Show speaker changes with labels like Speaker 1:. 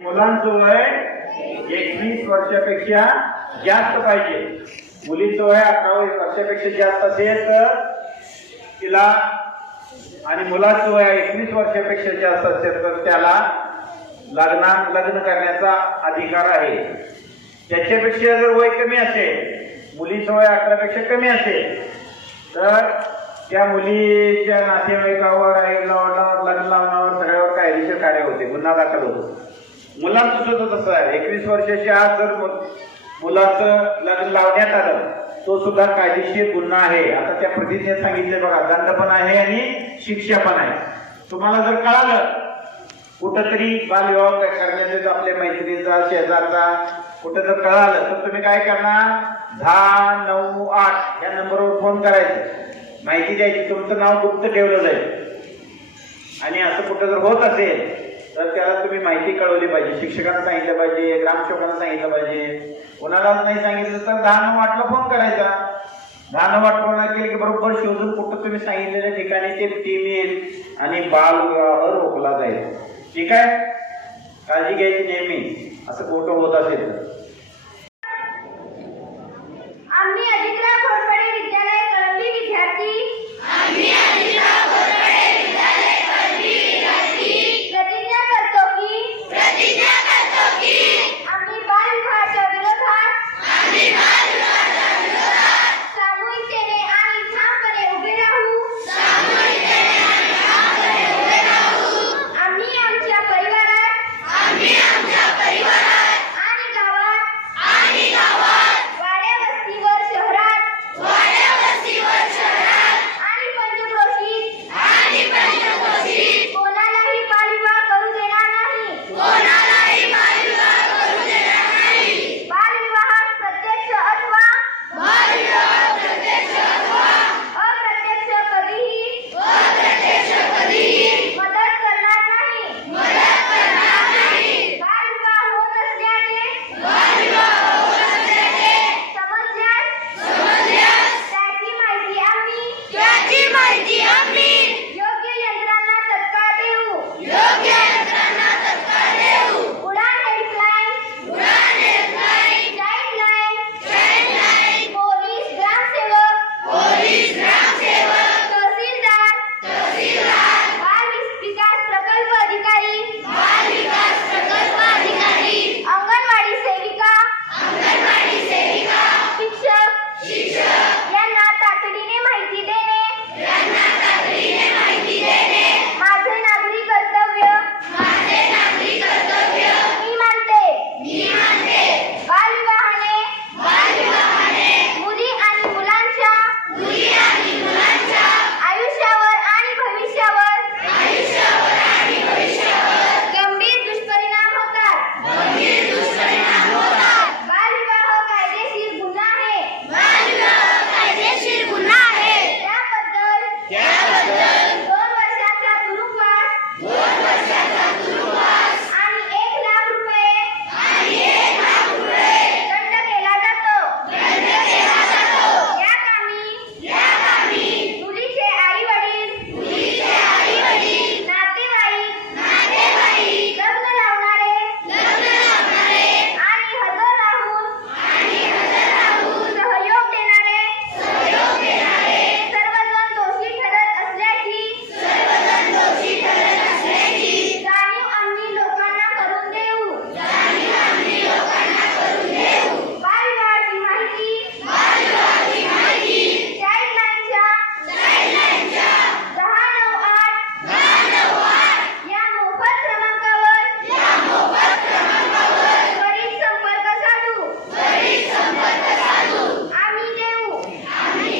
Speaker 1: मुलांचं वय एकवीस वर्षापेक्षा जास्त पाहिजे. मुलीचं वय अठरा वर्षापेक्षा जास्त असेल तर तिला आणि मुलाचं वय एकवीस वर्षापेक्षा जास्त असेल तर त्याला लग्ना लग्न करण्याचा अधिकार आहे. त्याच्यापेक्षा जर वय कमी असेल मुलीचं वय अठरापेक्षा कमी असेल तर त्या मुलीच्या नातेवाईकावर आईला लग्न लावण्यावर सगळ्यावर कायदेशीर कार्य होते. गुन्हा दाखल होतो. मुलांचं सुद्धा तसं आहे. एकवीस वर्षाच्या आज जर मु- मुलाचं लग्न लावण्यात आलं तो सुद्धा कायदेशीर गुन्हा आहे. आता त्या प्रतिज्ञेत सांगितले बघा दंड पण आहे आणि शिक्षा पण आहे. तुम्हाला जर कळालं कुठंतरी बालविवाह करण्याचे आपल्या मैत्रिणीचा शेजारचा कुठं जर कळालं तर तुम्ही काय करणार? दहा नऊ आठ या नंबरवर फोन करायचं. माहिती द्यायची. तुमचं नाव गुप्त ठेवलं जाईल आणि असं कुठं जर होत असेल तर त्याला तुम्ही माहिती कळवली पाहिजे. शिक्षकांना सांगितलं पाहिजे ग्रामसेवकांना सांगितलं पाहिजे. कोणाला नाही सांगितलं तर दहा वाटला फोन करायचा. दहा वाट आठ फोन की बरोबर शोधून कुठं तुम्ही सांगितलेल्या ठिकाणी ते टीम येईल आणि बाल विवाह रोखला जाईल. ठीक आहे? काळजी घ्यायची नेहमी. असं कुठं होत असेल तर.